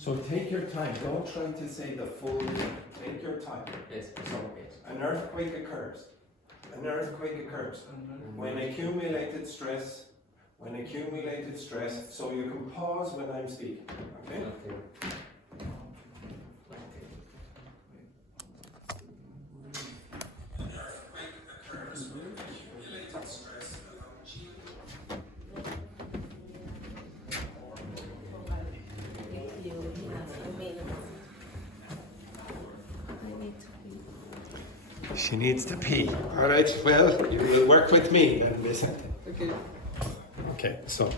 So take your time. Don't try to say the full thing. Take your time. Yes. So an earthquake occurs. An earthquake occurs when accumulated stress. When accumulated stress. So you can pause when I'm speaking. Okay. She needs to pee. All right, well, you will work with me then, Miss. Okay. Okay, so,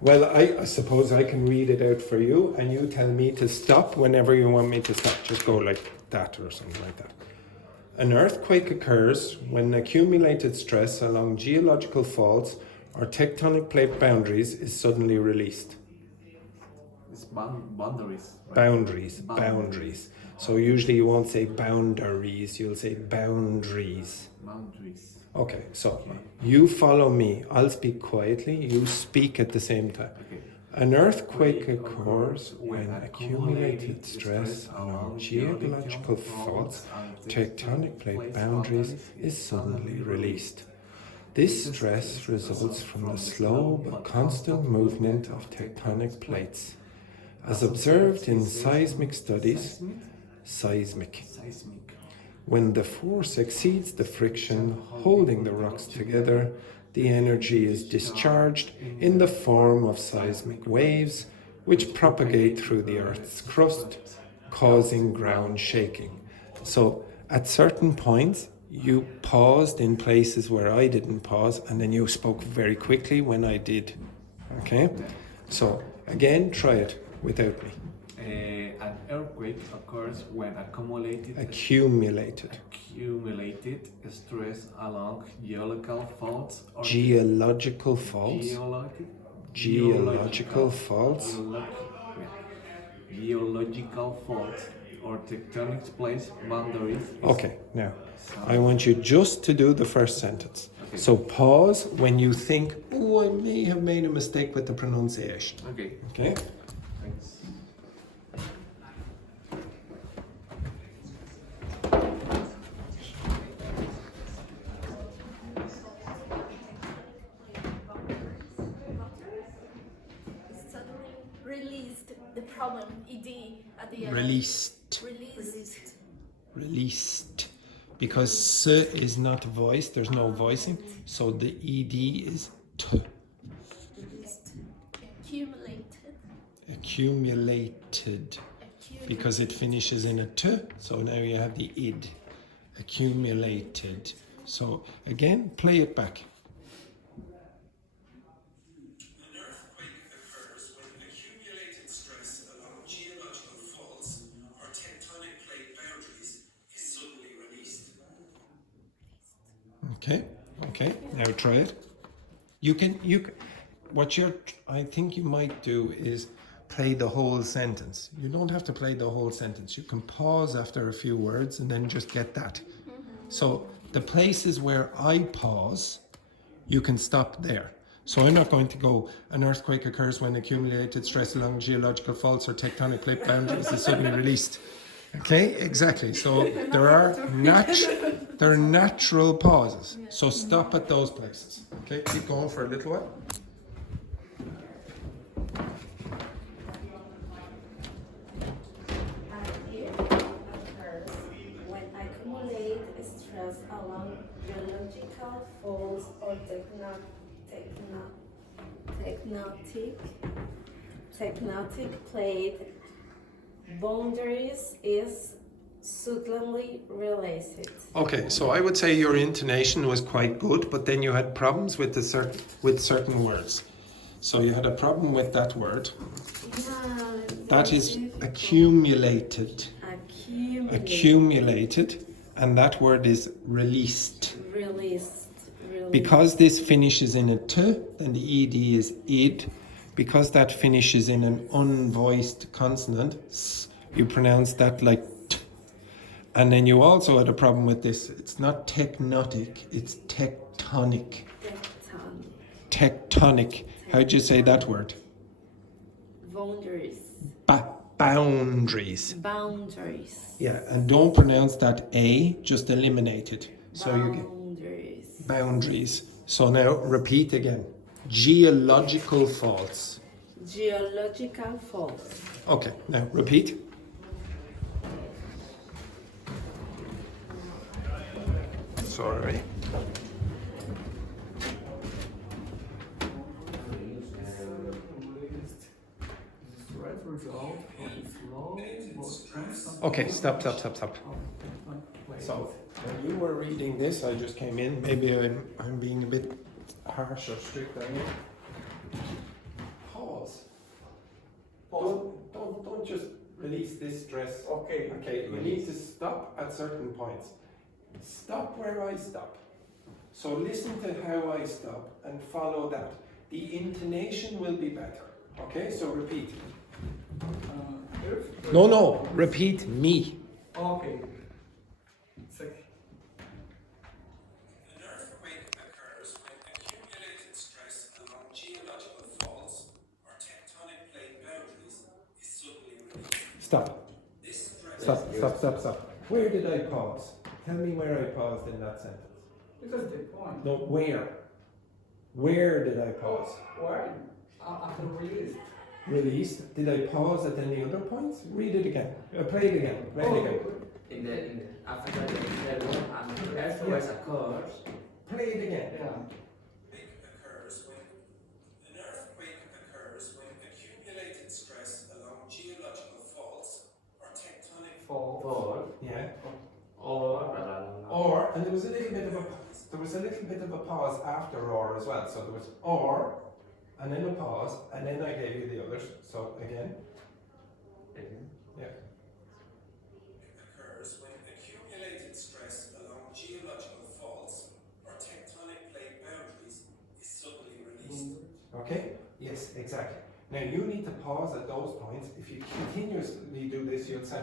well, I suppose I can read it out for you, and you tell me to stop whenever you want me to stop. Just go like that or something like that. An earthquake occurs when accumulated stress along geological faults or tectonic plate boundaries is suddenly released. It's boundaries. Right? Boundaries. So usually you won't say boundaries, you'll say boundaries. Boundaries. Okay, so you follow me. I'll speak quietly, you speak at the same time. Okay. An earthquake occurs when accumulated stress along geological faults, tectonic plate boundaries is suddenly released. This stress results from the slow but constant movement of tectonic plates. As observed in seismic studies, when the force exceeds the friction holding the rocks together, the energy is discharged in the form of seismic waves, which propagate through the Earth's crust, causing ground shaking. So, at certain points, you paused in places where I didn't pause, and then you spoke very quickly when I did. Okay? So, again, try it without me. An earthquake occurs when accumulated stress along geological faults or geological faults or tectonic plates boundaries. Okay, now I want you just to do the first sentence. Okay. So pause when you think, oh, I may have made a mistake with the pronunciation. Okay. Okay? Thanks. Released the problem, ed at the end. Released. Because s is not voiced, there's no voicing, so the ed is t. Released. Accumulated. Because it finishes in a t, so now you have the id. Accumulated. So again, play it back. Okay, now try it. I think you might do is play the whole sentence. You don't have to play the whole sentence. You can pause after a few words and then just get that. So the places where I pause, you can stop there. So I'm not going to go, an earthquake occurs when accumulated stress along geological faults or tectonic plate boundaries is suddenly released. Okay, exactly. So there are natural pauses. So stop at those places. Okay, keep going for a little while. An earthquake occurs when accumulated stress along geological faults or tectonic plate boundaries is suddenly released. Okay, so I would say your intonation was quite good, but then you had problems with certain words. So you had a problem with that word. Yeah, that is accumulated. Accumulated, and that word is released. Because this finishes in a t, then the ed is id. Because that finishes in an unvoiced consonant, s, you pronounce that like t. And then you also had a problem with this. It's not tectonic, it's tectonic. Tectonic. How'd you say that word? Boundaries. Boundaries. Boundaries. Yeah, and don't pronounce that A, just eliminate it. So you get Boundaries. boundaries. So now repeat again. Geological faults. Geological faults. Okay, now repeat. Sorry. Okay, stop. So, when you were reading this, I just came in. Maybe I'm being a bit harsh or strict on you. Pause. Don't just release this stress. Okay. Okay, you need to stop at certain points. Stop where I stop. So listen to how I stop and follow that. The intonation will be better. Okay, so repeat. No, repeat me. Okay. An earthquake occurs when accumulated stress along geological faults or tectonic plate boundaries is suddenly released. Stop. Where did I pause? Tell me where I paused in that sentence. Because the point. No, where? Where did I pause? Why? After release. Released. Did I pause at any other points? Read it again. Play it again. Play it again. In the after the level and the earthquake occurs. Play it again. Yeah. An earthquake occurs when accumulated stress along geological faults or tectonic. For. Yeah. Or And there was a little bit of a pause after or as well. So there was or, and then a pause, and then I gave you the others. So again. Yeah. Occurs when accumulated stress along geological faults or tectonic plate boundaries is suddenly released. Okay? Yes, exactly. Now you need to pause at those points. If you continuously do this, you'll say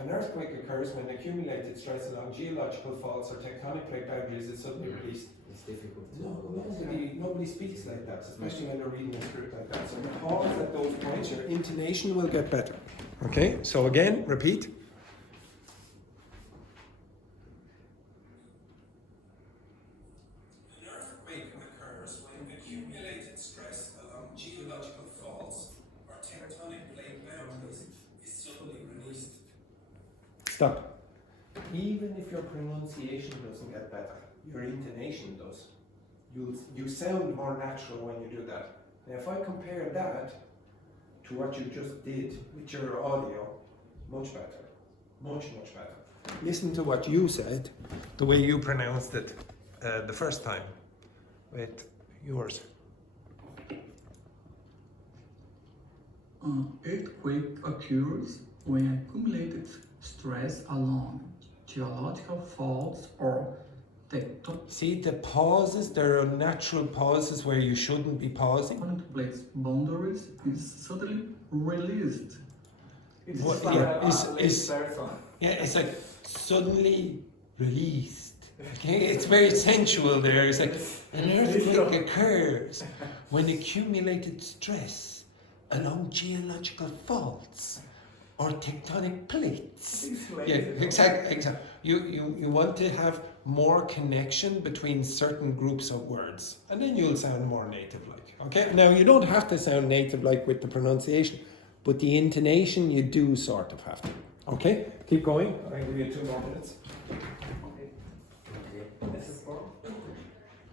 an earthquake occurs when accumulated stress along geological faults or tectonic plate boundaries is suddenly released. it's difficult. Nobody speaks like that, especially when they're reading a script like that. So pause at those points, your intonation will get better. Okay, so again, repeat. An earthquake occurs when accumulated stress along geological faults or tectonic plate boundaries is suddenly released. Stop. Even if your pronunciation doesn't get better, your intonation does. You sound more natural when you do that. Now if I compare that to what you just did with your audio, much better. Much better. Listen to what you said, the way you pronounced it the first time with yours. An earthquake occurs when accumulated stress along geological faults or tectonic See the pauses, there are natural pauses where you shouldn't be pausing. plates boundaries is suddenly released. It's like suddenly released. Okay, it's very sensual there. It's like an earthquake occurs when accumulated stress along geological faults or tectonic plates. Yeah, exactly. You want to have more connection between certain groups of words, and then you'll sound more native-like. Okay. Now you don't have to sound native-like with the pronunciation, but the intonation you do sort of have to. Okay. Keep going. I'll give you 2 more minutes. This is for.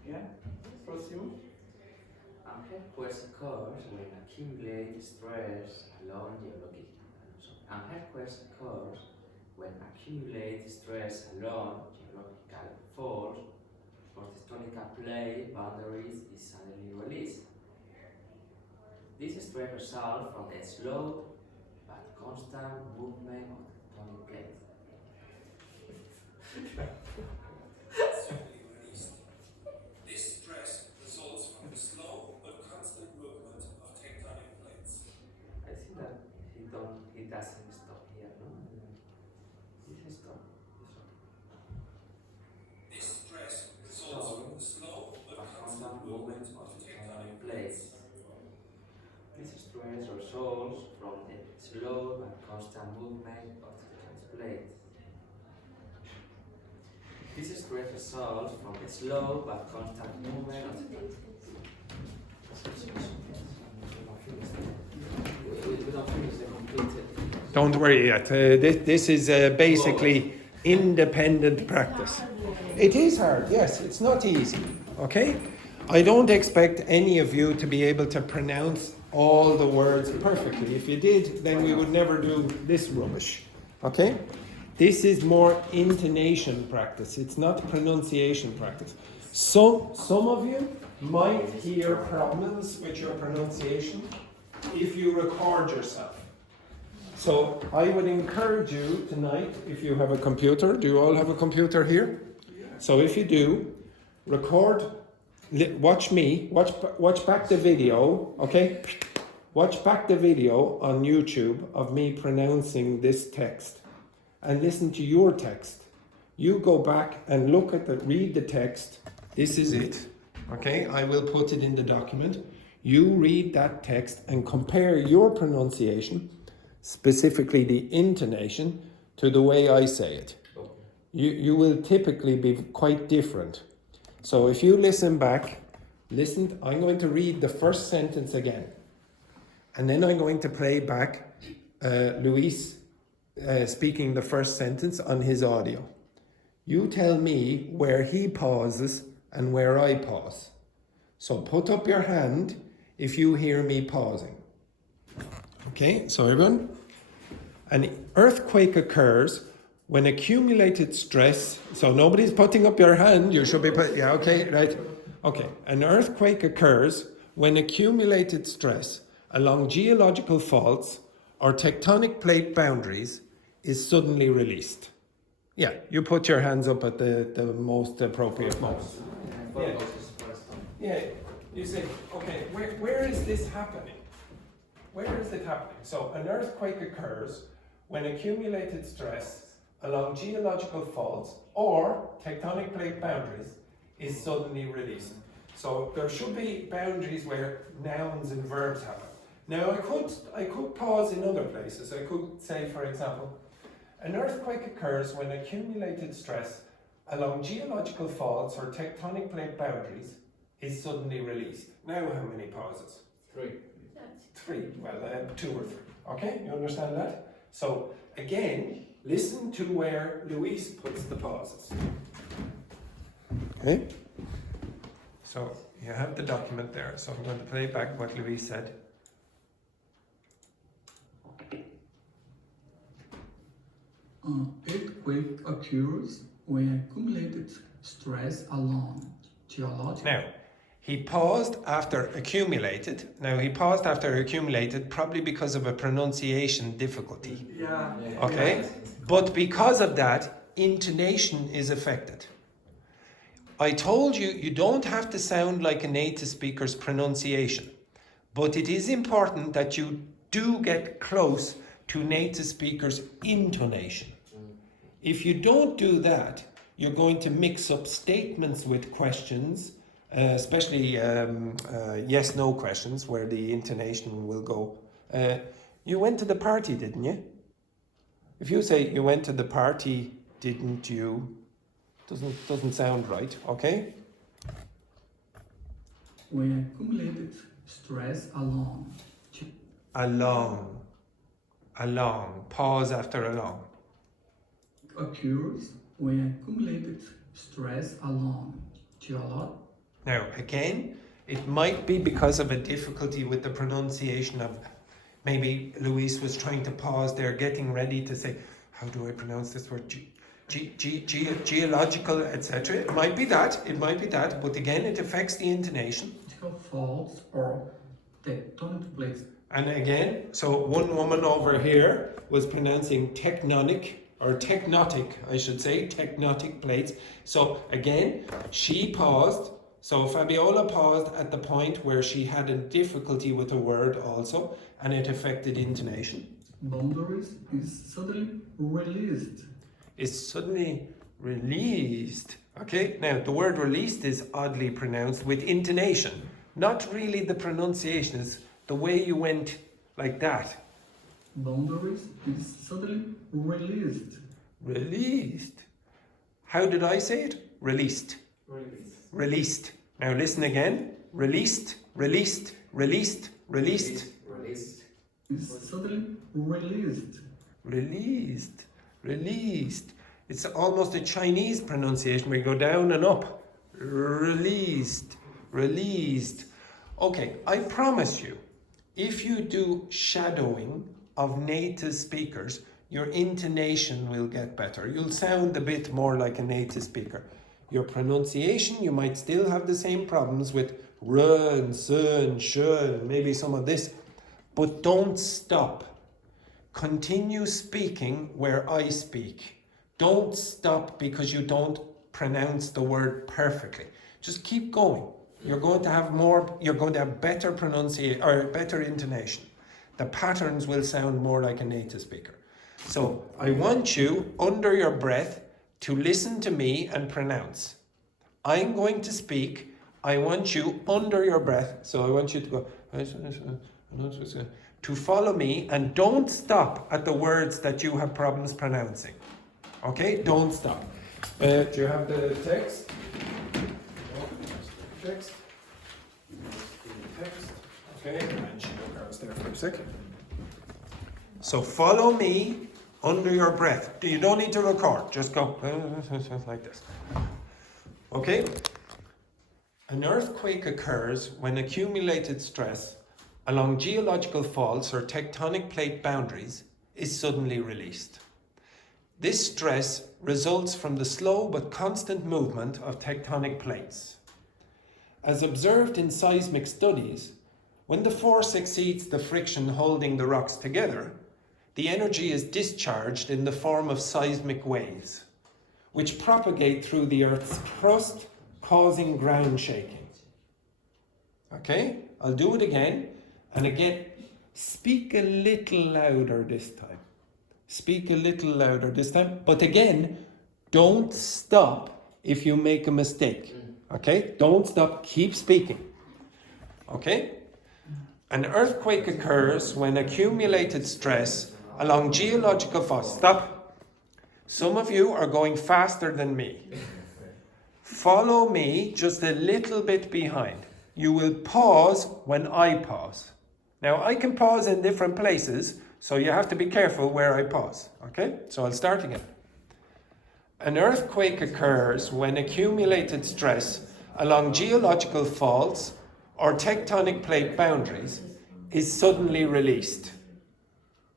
Yeah. Pursue. Earthquakes occurs when accumulated stress along geological. Earthquakes occurs when accumulated stress along geological faults or tectonic plate boundaries is suddenly released. This stress results from the slow but constant movement of tectonic plates. This stress results from the slow but constant movement of tectonic plates. I think that he doesn't stop here, no? This stop. This stress results from the slow but constant movement of tectonic plates. This is true. stress results from the slow but constant movement of the tectonic plates. This stress results from the slow but constant movement of the We don't finish the complete. Don't worry yet. This is basically independent practice. It is hard, yes. It's not easy, okay? I don't expect any of you to be able to pronounce all the words perfectly. If you did, then we would never do this rubbish, okay? This is more intonation practice. It's not pronunciation practice. Some of you might hear problems with your pronunciation if you record yourself. So I would encourage you tonight, if you have a computer, do you all have a computer here? So if you do, record, watch me, watch back the video, okay? Watch back the video on YouTube of me pronouncing this text and listen to your text. You go back and read the text. This is it, okay? I will put it in the document. You read that text and compare your pronunciation, specifically the intonation, to the way I say it. You will typically be quite different. So if you listen back, I'm going to read the first sentence again. And then I'm going to play back Luiz speaking the first sentence on his audio. You tell me where he pauses and where I pause. So put up your hand if you hear me pausing. Okay, so everyone? An earthquake occurs when accumulated stress, so nobody's putting up your hand, you should be yeah, okay, right. Okay, an earthquake occurs when accumulated stress along geological faults or tectonic plate boundaries is suddenly released. Yeah, you put your hands up at the most appropriate moment. Yeah, you say, okay, where is this happening? Where is it happening? So an earthquake occurs when accumulated stress along geological faults or tectonic plate boundaries is suddenly released. So there should be boundaries where nouns and verbs happen. Now I could pause in other places. I could say, for example, an earthquake occurs when accumulated stress along geological faults or tectonic plate boundaries is suddenly released. Now how many pauses? 3. 3. Well, 2 or 3. Okay, you understand that? So again, listen to where Luiz puts the pauses. Okay? So you have the document there. So I'm going to play back what Luiz said. An earthquake occurs when accumulated stress along geological. Now, he paused after accumulated. Now, he paused after accumulated probably because of a pronunciation difficulty. Yeah. Okay? But because of that, intonation is affected. I told you, you don't have to sound like a native speaker's pronunciation. But it is important that you do get close to native speaker's intonation. If you don't do that, you're going to mix up statements with questions, especially yes-no questions where the intonation will go. You went to the party, didn't you? If you say you went to the party, didn't you? Doesn't sound right, okay? When accumulated stress along. Along. Pause after along. Occurs when accumulated stress along geological. Now, again, it might be because of a difficulty with the pronunciation of, maybe Luiz was trying to pause there, getting ready to say, how do I pronounce this word? Geological, etc. It might be that, but again, it affects the intonation. Faults or tectonic plates. And again, so one woman over here was pronouncing tectonic plates. So again, she paused. So Fabiola paused at the point where she had a difficulty with a word also, and it affected intonation. Boundaries is suddenly released. Okay, now the word released is oddly pronounced with intonation. Not really the pronunciation, it's the way you went like that. Boundaries is suddenly released. Released. How did I say it? Released. Release. Released. Now listen again. Released, released, released, released. Released. Is suddenly released. Released. Released. It's almost a Chinese pronunciation. We go down and up. Released. Released. Okay, I promise you, if you do shadowing of native speakers, your intonation will get better. You'll sound a bit more like a native speaker. Your pronunciation, you might still have the same problems with r and s and sh and maybe some of this, but don't stop. Continue speaking where I speak. Don't stop because you don't pronounce the word perfectly. Just keep going. You're going to have better pronunciation or better intonation. The patterns will sound more like a native speaker. So I want you, under your breath, to listen to me and pronounce. I'm going to speak. I want you under your breath. So I want you to go to follow me and don't stop at the words that you have problems pronouncing. Okay? Don't stop. Do you have the text? Text. Okay, and she goes there for a second. So follow me under your breath. You don't need to record, just go like this. Okay? An earthquake occurs when accumulated stress along geological faults or tectonic plate boundaries is suddenly released. This stress results from the slow but constant movement of tectonic plates. As observed in seismic studies, when the force exceeds the friction holding the rocks together, the energy is discharged in the form of seismic waves, which propagate through the Earth's crust, causing ground shaking. Okay, I'll do it again. And again, speak a little louder this time. Speak a little louder this time. But again, don't stop if you make a mistake. Okay, don't stop, keep speaking. Okay? An earthquake occurs when accumulated stress along geological faults. Stop. Some of you are going faster than me. Follow me just a little bit behind. You will pause when I pause. Now, I can pause in different places, so you have to be careful where I pause. Okay? So I'll start again. An earthquake occurs when accumulated stress along geological faults or tectonic plate boundaries is suddenly released.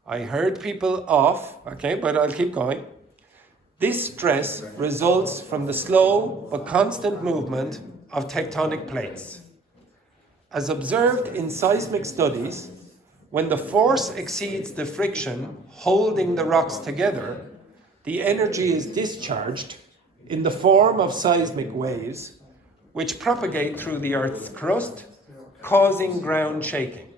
I heard people off, okay, but I'll keep going. This stress results from the slow but constant movement of tectonic plates. As observed in seismic studies, when the force exceeds the friction holding the rocks together, the energy is discharged in the form of seismic waves, which propagate through the Earth's crust, causing ground shaking.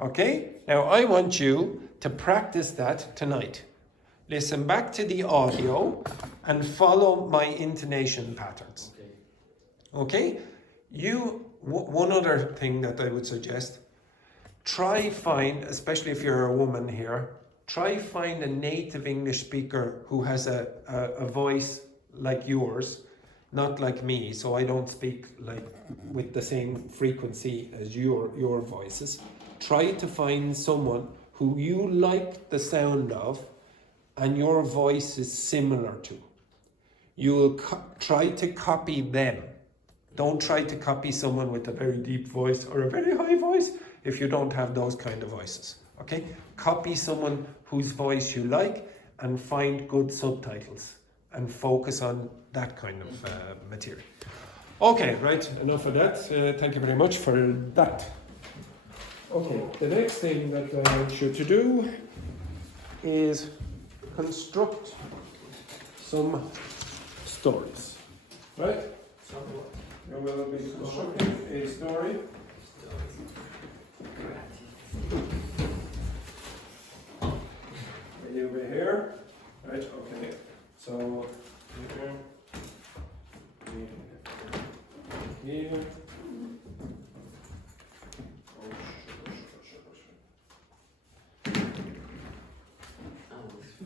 Okay? Now I want you to practice that tonight. Listen back to the audio and follow my intonation patterns. Okay? One other thing that I would suggest, try find, especially if you're a woman here, try find a native English speaker who has a voice like yours, not like me, so I don't speak like with the same frequency as your voices. Try to find someone who you like the sound of and your voice is similar to. You will try to copy them. Don't try to copy someone with a very deep voice or a very high voice if you don't have those kind of voices. Okay? Copy someone whose voice you like and find good subtitles and focus on that kind of material. Okay, right, enough of that. Thank you very much for that. Okay, the next thing that I want you to do is construct some stories. Right? You will be constructing a story. You'll be here. Right, okay. So here.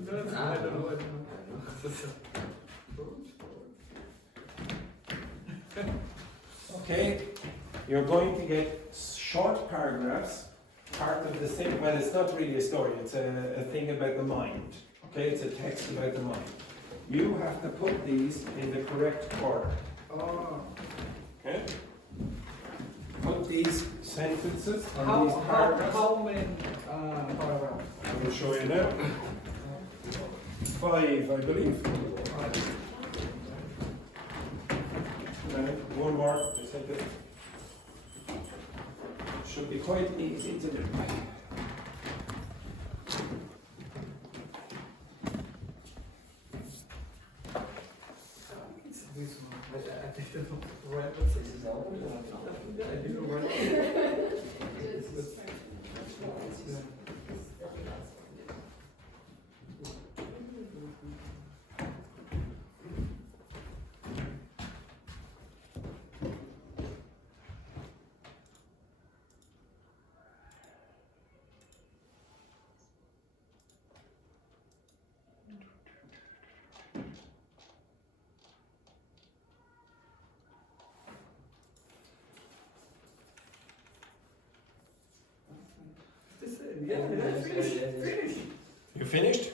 I don't know. Okay, you're going to get short paragraphs, part of the same, well, it's not really a story, it's a thing about the mind. Okay, it's a text about the mind. You have to put these in the correct order. Okay? Put these sentences on these paragraphs. How many paragraphs? I will show you now. 5, I believe. One more. I think it should be quite easy to do. It's this one. I didn't write what this is. I didn't write. Yeah, finished. You finished?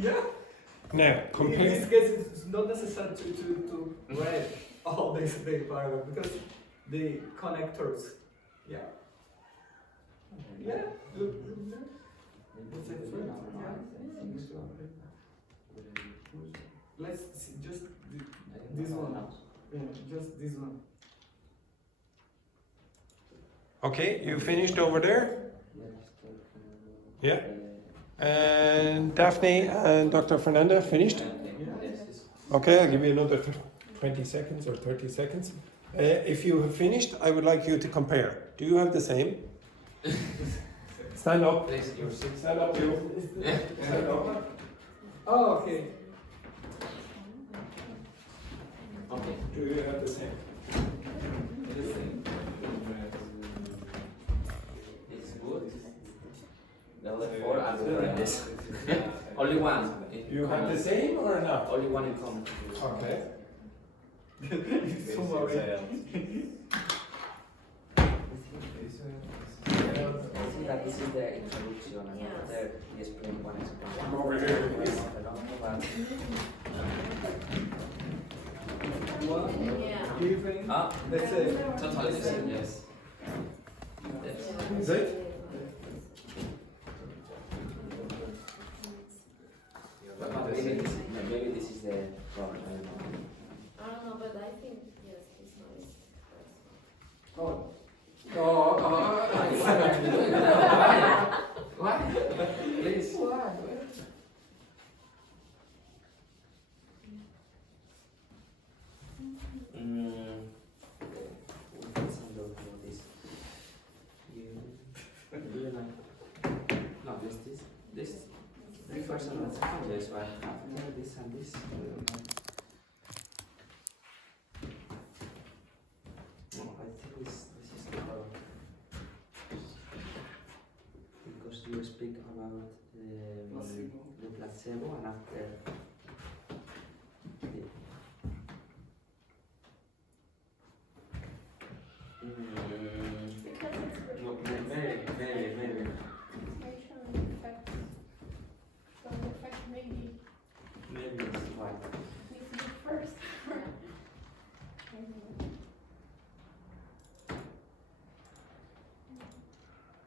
Yeah. Now, In compare. this case, it's not necessary to write all this paragraph because the connectors. Yeah. Yeah. Let's see, just this one. Yeah, just this one. Okay, you finished over there? Yeah. And Daphne and Dr. Fernanda finished? Okay, I'll give you another 20 seconds or 30 seconds. If you have finished, I would like you to compare. Do you have the same? Stand up. Stand up, you. Stand up. Oh, okay. Okay. Do you have the same? It's good. The other 4 are horrendous. Only one. You have the same or not? Only one in common. Okay. See that this is the introduction and after he explained one expression. Come over here, please. Yeah. Do you think? Ah, That's it. totally the same, yes. Yes. Is it? But maybe this is the problem. I don't know. I don't know, but I think yes, this one is the first one. Oh. Why? Please. No, this refers on the second day, so I have here this and this. No, I think this is the problem. Because you speak about the placebo and after. Because it's No, maybe. Sensation and effect. So the effect maybe Maybe it's right. needs to be first.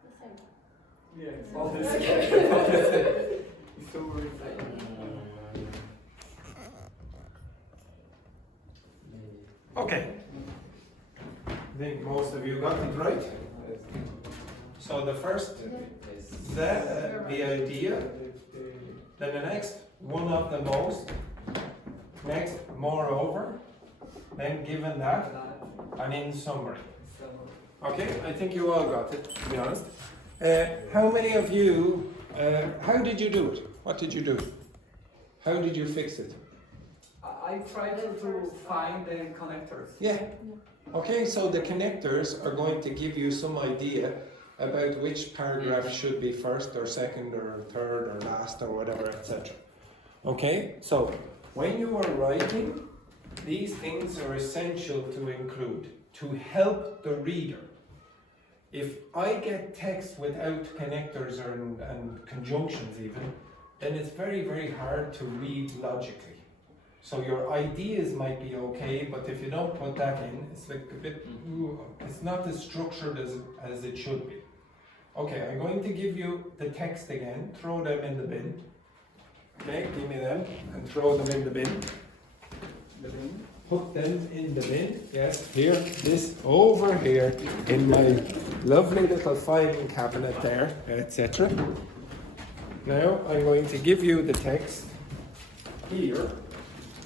The same. Yeah, all the same. It's so weird. Maybe. Okay. I think most of you got it right. So the first, the idea, then the next, one of the most, next, moreover, then given that, and in summary. Okay, I think you all got it, to be honest. How many of you, how did you do it? What did you do? How did you fix it? I tried to find the connectors. Yeah. Okay, so the connectors are going to give you some idea about which paragraph should be first or second or third or last or whatever, etc. Okay, so when you are writing, these things are essential to include to help the reader. If I get text without connectors and conjunctions even, then it's very, very hard to read logically. So your ideas might be okay, but if you don't put that in, it's like a bit, it's not as structured as it should be. Okay, I'm going to give you the text again, throw them in the bin. Okay, give me them and throw them in the bin. Put them in the bin, yes, here, this over here in my lovely little filing cabinet there, etc. Now I'm going to give you the text here,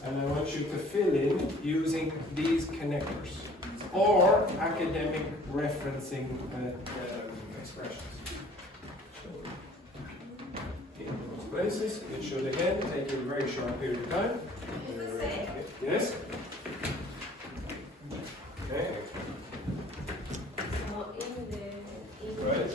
and I want you to fill in using these connectors or academic referencing expressions. In those places, it should again take you a very short period of time. Yes? Okay. So in the Right.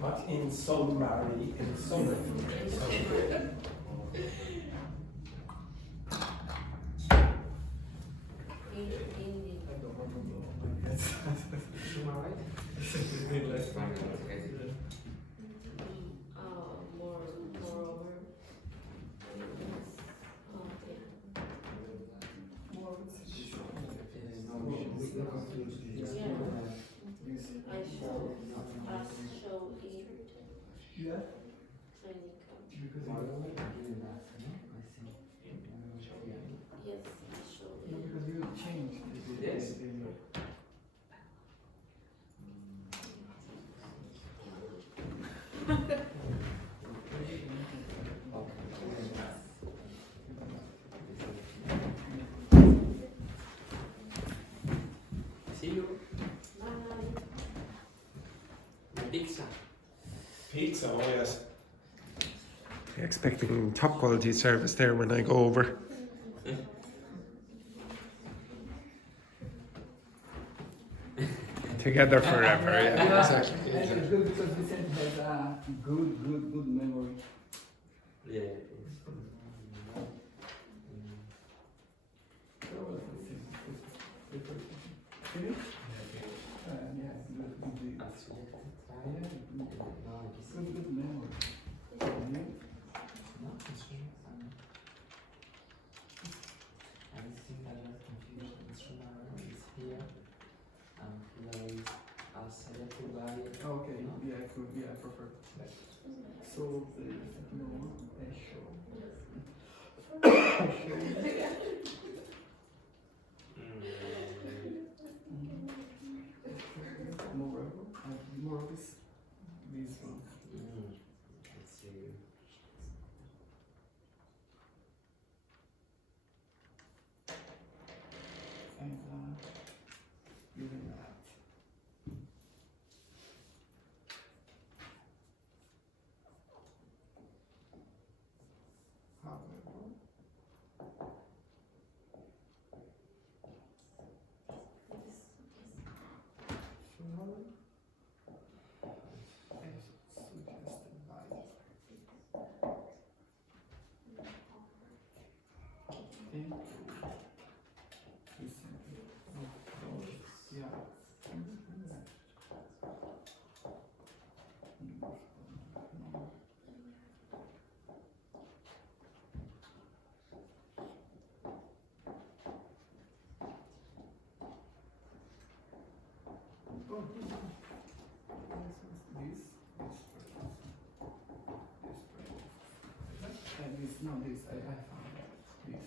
Not in summary, in summary. Moreover. Yeah. No, because you change Yes. See you. Pizza. Pizza, oh yes. Expecting top quality service there when I go over. Together forever, yeah, exactly. And it's good because Vicente has a good memory. Yeah. Finish? Yeah, good memory. Okay, yeah, good, yeah, perfect. So the second one, show. More of this one. Let's see. And using that. This, I found this, yeah.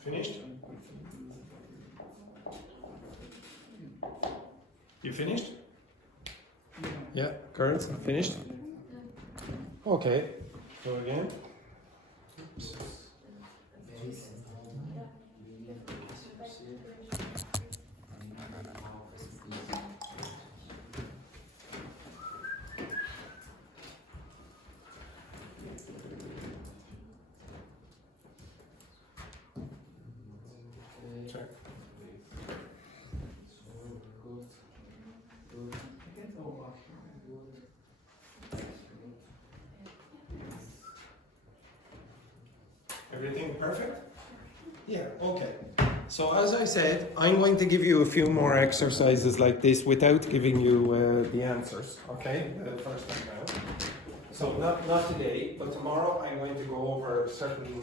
Finished? You finished? Yeah, girls, finished? Okay, go again. Perfect? Yeah, okay. So as I said, I'm going to give you a few more exercises like this without giving you the answers, okay? The first time round. So not today, but tomorrow I'm going to go over certain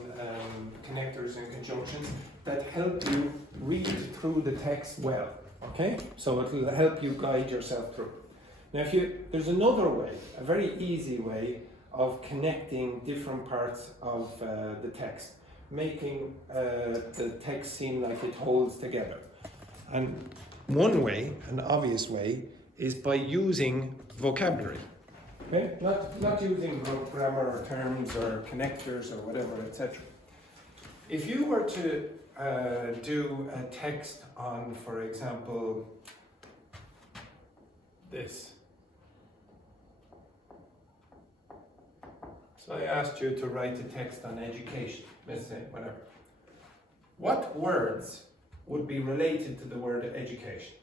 connectors and conjunctions that help you read through the text well, okay? So it will help you guide yourself through. Now there's another way, a very easy way of connecting different parts of the text, making the text seem like it holds together. And one way, an obvious way, is by using vocabulary. Okay? Not using grammar or terms or connectors or whatever, etc. If you were to do a text on, for example, this. So I asked you to write a text on education, let's say, whatever. What words would be related to the word education?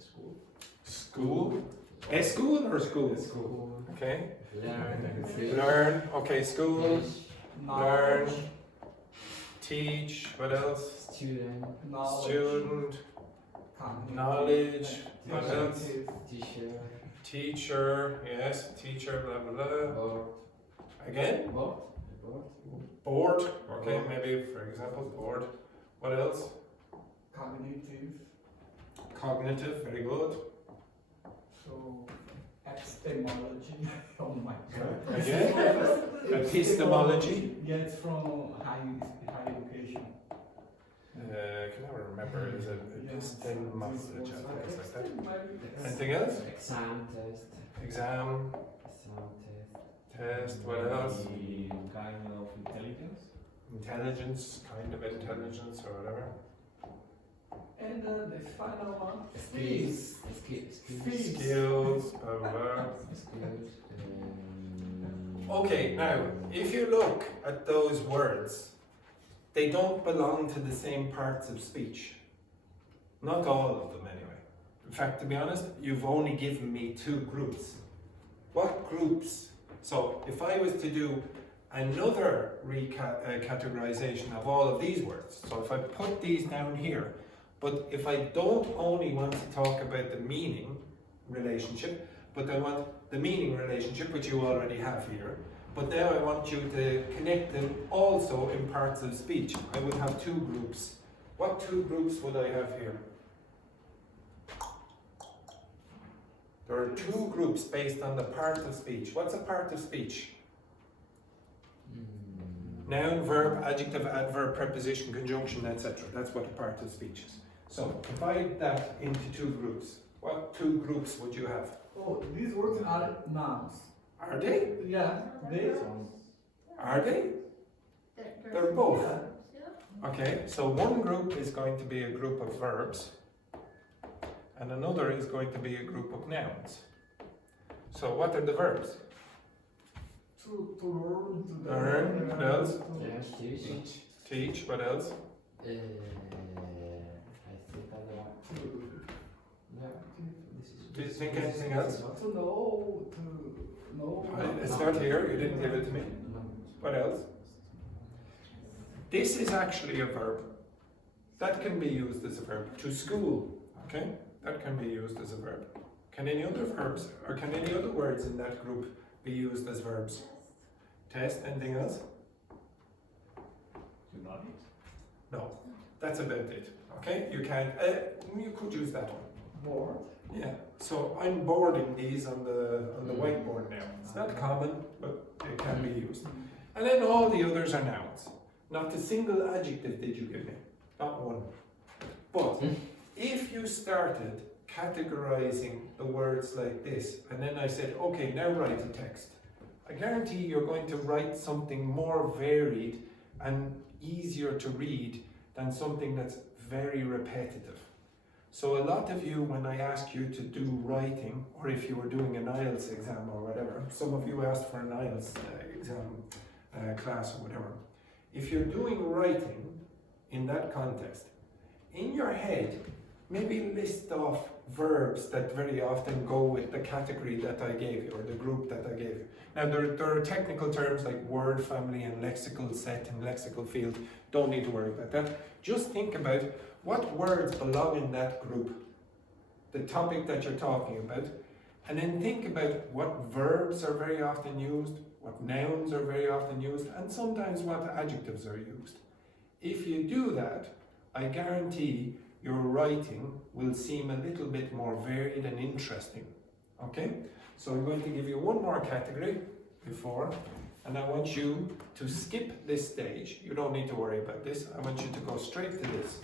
School. School? A school or school? School. Okay. Learn. Learn. Okay, school. Learn. Knowledge. Teach. What else? Student. Knowledge. Student. Cognitive. Knowledge. What Teacher. else? Teacher. Teacher. Yes. Teacher. Blah blah blah. Board. Again. Board. Board. Board. Okay. Maybe for example board. What else? Cognitive. Cognitive. Very good. So, epistemology. Oh my god. Again. Epistemology. Yeah, it's from high education. I can never remember. Is it epistemology? Things like that. Maybe. Anything else? Exam test. Exam. Exam test. Test. What else? The kind of intelligence. Intelligence. Kind of intelligence or whatever. And the final one. Skills. Skills. Skills. Blah blah blah. Skills. Okay, now, if you look at those words, they don't belong to the same parts of speech. Not all of them, anyway. In fact, to be honest, you've only given me 2 groups. What groups? So, if I was to do another categorization of all of these words, so if I put these down here, but if I don't only want to talk about the meaning relationship, but I want the meaning relationship, which you already have here, but now I want you to connect them also in parts of speech. I would have 2 groups. What 2 groups would I have here? There are 2 groups based on the part of speech. What's a part of speech? Noun, verb, adjective, adverb, preposition, conjunction, etc. That's what a part of speech is. So, divide that into 2 groups. What 2 groups would you have? Oh, these words are nouns. Are they? Yeah, they. Are they? They're both. Okay, so one group is going to be a group of verbs, and another is going to be a group of nouns. So what are the verbs? To learn. To Learn. What else? Yes, teach. Teach. What else? I think other one. Yeah. Do you think anything else? To know. To know. It's not here. You didn't give it to me. What else? This is actually a verb. That can be used as a verb. To school. Okay? That can be used as a verb. Can any other verbs or can any other words in that group be used as verbs? Test. Anything else? To knowledge. No. That's about it. Okay? You can't. You could use that one. Board. Yeah. So I'm boarding these on the whiteboard now. It's not common, but it can be used. And then all the others are nouns. Not a single adjective did you give me. Not one. But if you started categorizing the words like this, and then I said, okay, now write a text. I guarantee you're going to write something more varied and easier to read than something that's very repetitive. So a lot of you, when I ask you to do writing, or if you were doing an IELTS exam or whatever, some of you asked for an IELTS exam class or whatever. If you're doing writing in that context, in your head, maybe list off verbs that very often go with the category that I gave you or the group that I gave you. Now there are technical terms like word family and lexical set and lexical field. Don't need to worry about that. Just think about what words belong in that group, the topic that you're talking about, and then think about what verbs are very often used, what nouns are very often used, and sometimes what adjectives are used. If you do that, I guarantee your writing will seem a little bit more varied and interesting. Okay? So I'm going to give you one more category before, and I want you to skip this stage. You don't need to worry about this. I want you to go straight to this.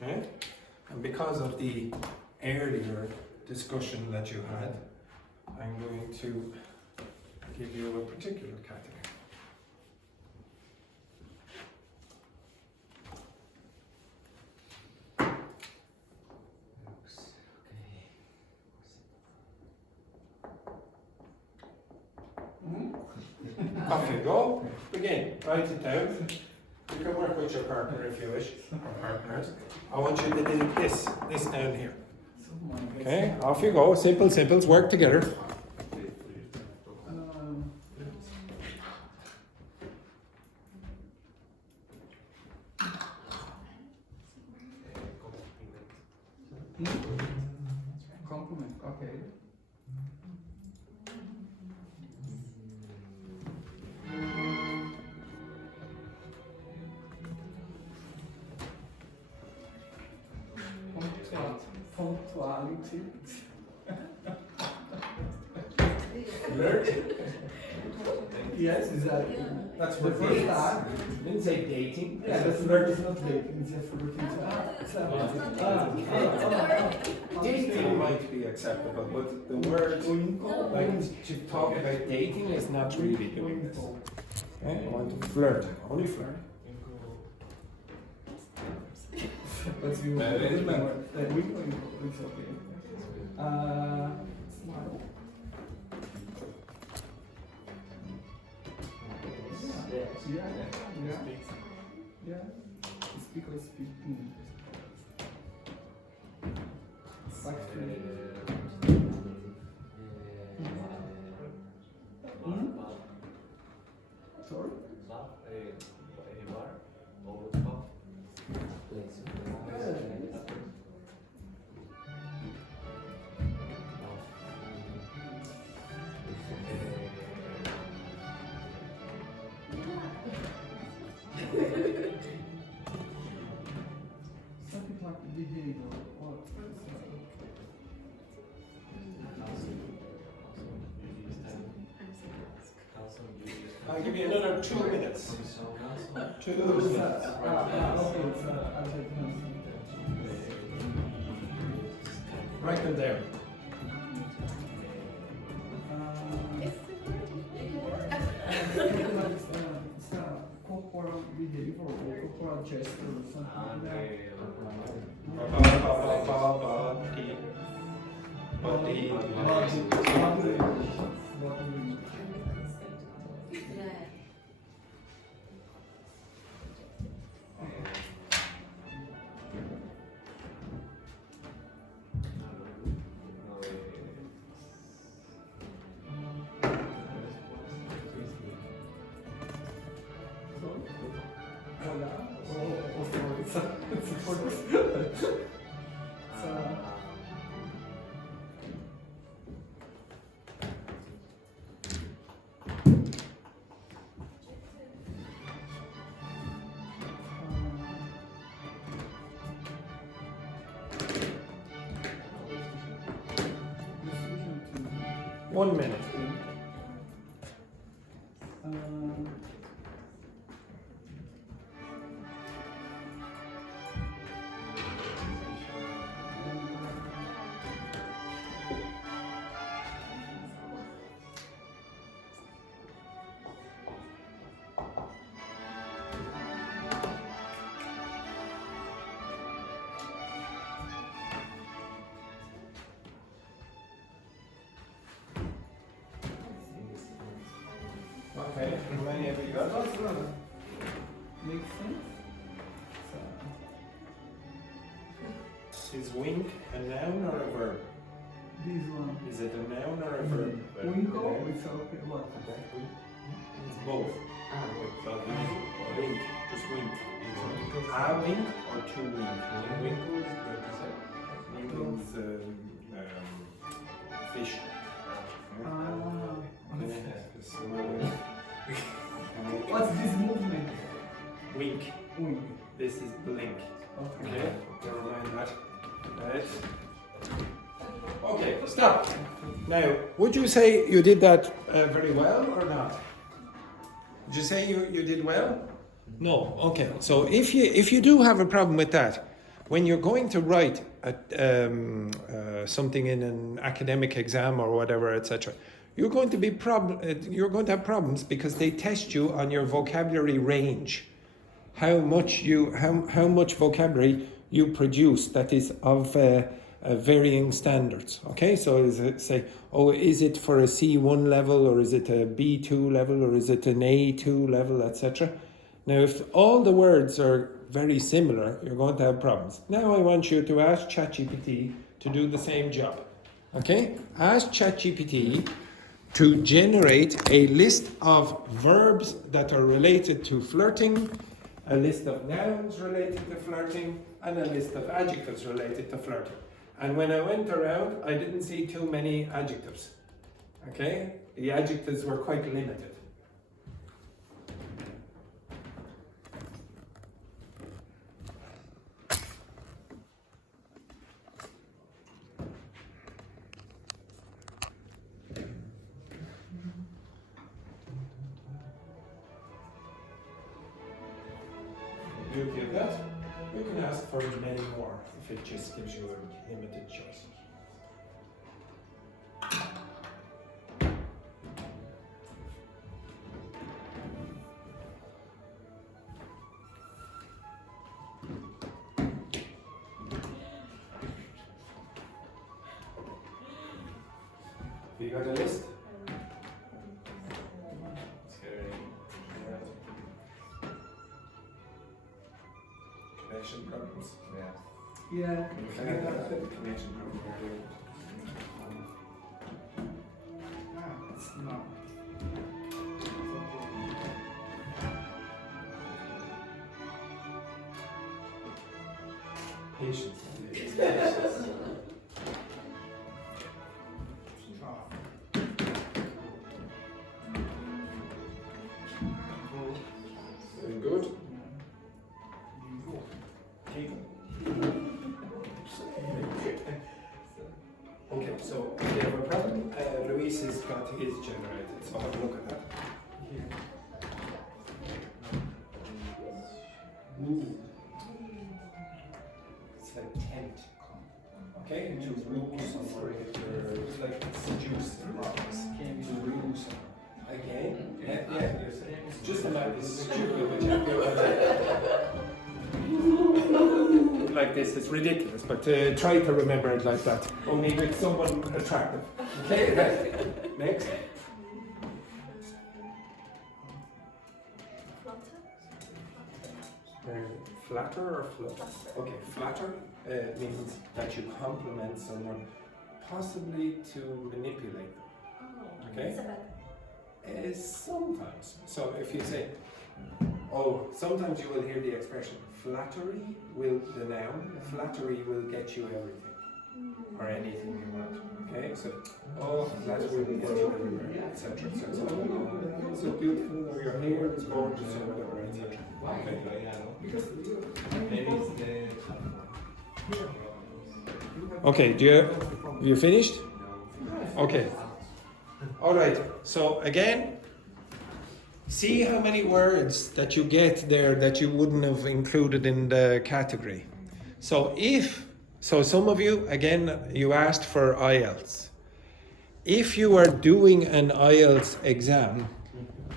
Okay? And because of the earlier discussion that you had, I'm going to give you a particular category. Off you go. Begin. Write it down. You can work with your partner if you wish, or partners. I want you to do this down here. Okay, off you go. Simple, simples, work together. Compliment, okay. Punctuality. Flirting. Yes, exactly. That's The what first dates. time. Didn't say dating. Yeah, that's flirt is not dating, it's just flirting. Dating might be acceptable, but the word like to talk about dating is not really doing this. Okay? I want to flirt, only flirt. Let's be remember that we go it's okay. Smile. Yeah. Speak or speak. Sorry? Something like behavior or I'll give you another 2 minutes. 2 minutes. Write them there. Corporal behavior or corporal gesture or something like So, 1 minute. got also makes sense. So, Is wink a noun or a verb? this one. Is it a noun or a verb? Winkle, it's okay, what? It's both. Ah, wait. So wink, just wink. A wink or to wink? Wink means fish. What's this movement? Wink. Wink. This is blink. Okay, never mind that. Right. Okay, stop. Now, would you say you did that very well or not? Did you say you did well? No. Okay. So if you do have a problem with that, when you're going to write something in an academic exam or whatever, etc., you're going to have problems because they test you on your vocabulary range, how much vocabulary you produce that is of varying standards. Okay, so is it for a C1 level, or is it a B2 level, or is it an A2 level, etc. Now, if all the words are very similar, you're going to have problems. Now I want you to ask ChatGPT to do the same job. Okay? Ask ChatGPT to generate a list of verbs that are related to flirting, a list of nouns related to flirting, and a list of adjectives related to flirting. And when I went around, I didn't see too many adjectives. Okay? The adjectives were quite limited. Beauty of that, you can ask for many more if it just gives you a limited choice. You got a list? Connection problems. Yeah. Connection problems. It's not. Patience. Very good. Okay, so we have a problem. Luiz has got his generated, so have a look at that. It's like tent. Okay, to woo somebody, it's like seduce the rocks. To woo someone. Again? Yeah. Just about this stupid, like this, it's ridiculous, but try to remember it like that. Only with someone attractive. Okay, right. Next. Flatter or float? Okay, flatter means that you compliment someone, possibly to manipulate them. Okay? Sometimes. So if you say, sometimes you will hear the expression, flattery will, the noun, flattery will get you everything. Or anything you want. Okay? So, flattery will get you everywhere, etc. It's so beautiful, or your hair is gorgeous, or whatever, etc. Okay, you finished? Okay. Alright, so again, see how many words that you get there that you wouldn't have included in the category. So some of you, again, you asked for IELTS. If you are doing an IELTS exam,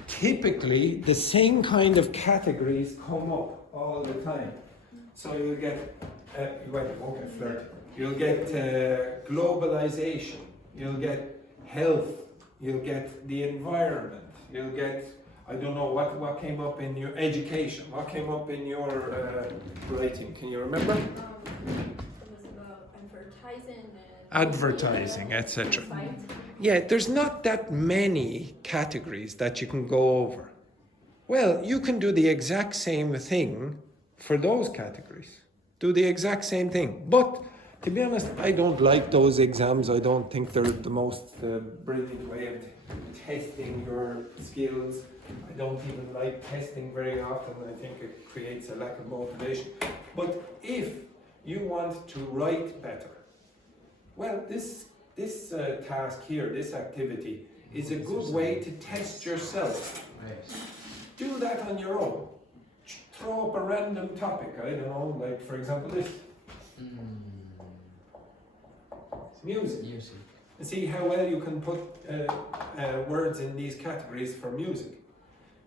typically the same kind of categories come up all the time. So you'll get, flirt. You'll get globalization. You'll get health. You'll get the environment. You'll get I don't know what came up in your education. What came up in your writing? Can you remember? It was about advertising and Advertising, etc. site. Yeah, there's not that many categories that you can go over. Well, you can do the exact same thing for those categories. Do the exact same thing. But to be honest, I don't like those exams. I don't think they're the most brilliant way of testing your skills. I don't even like testing very often. I think it creates a lack of motivation. But if you want to write better, well, this task here, this activity, is a good way to test yourself. Do that on your own. Throw up a random topic. I don't know, like for example this. Music. And see how well you can put words in these categories for music.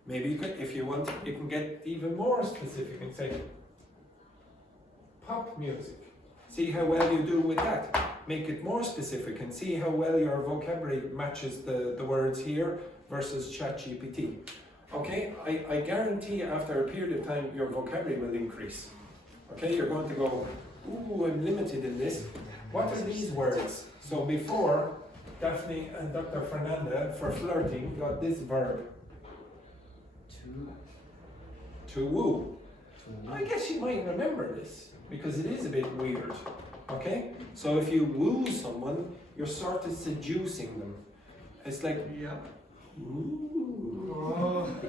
Maybe you could, if you want, you can get even more specific and say pop music. See how well you do with that. Make it more specific and see how well your vocabulary matches the words here versus ChatGPT. Okay, I guarantee after a period of time your vocabulary will increase. Okay, you're going to go, ooh, I'm limited in this. What are these words? So before, Daphne and Dr. Fernanda, for flirting, got this verb. To woo. I guess you might remember this, because it is a bit weird. Okay? So if you woo someone, you're sort of seducing them. It's like, ooh.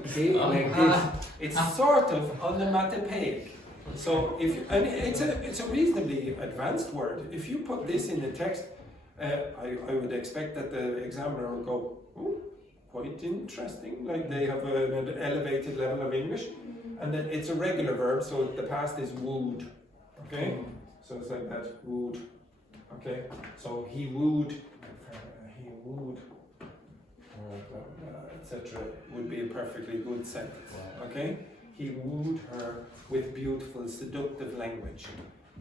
Okay, like this. It's sort of onomatopoeic. So if you, I mean, it's a reasonably advanced word. If you put this in the text, I would expect that the examiner will go, oh, quite interesting. Like they have an elevated level of English, and then it's a regular verb. So the past is wooed. Okay, so it's like that, wooed. Okay, so he wooed, etc. would be a perfectly good sentence. Okay. He wooed her with beautiful, seductive language.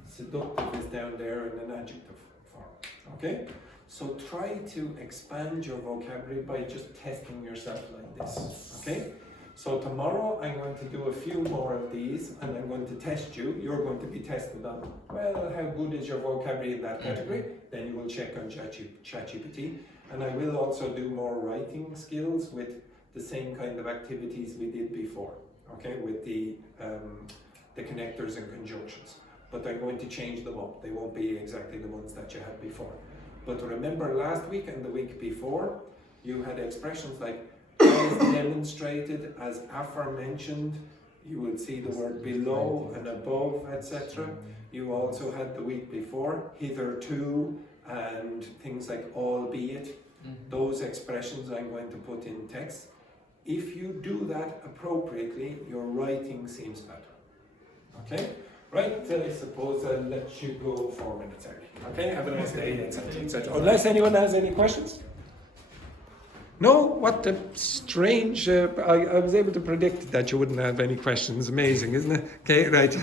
Seductive is down there in an adjective form. Okay? So try to expand your vocabulary by just testing yourself like this. Okay? So tomorrow I'm going to do a few more of these and I'm going to test you. You're going to be tested on, well, how good is your vocabulary in that category? Then you will check on ChatGPT. And I will also do more writing skills with the same kind of activities we did before. Okay, with the connectors and conjunctions. But I'm going to change them up. They won't be exactly the ones that you had before. But remember last week and the week before, you had expressions like as demonstrated, as aforementioned. You would see the word below and above, etc. You also had the week before, hitherto, and things like albeit. Those expressions I'm going to put in text. If you do that appropriately, your writing seems better. Okay? Right, I suppose I'll let you go 4 minutes early. Okay, have a nice day, etc., etc. Unless anyone has any questions? No? What a strange... I was able to predict that you wouldn't have any questions. Amazing, isn't it? Okay, right.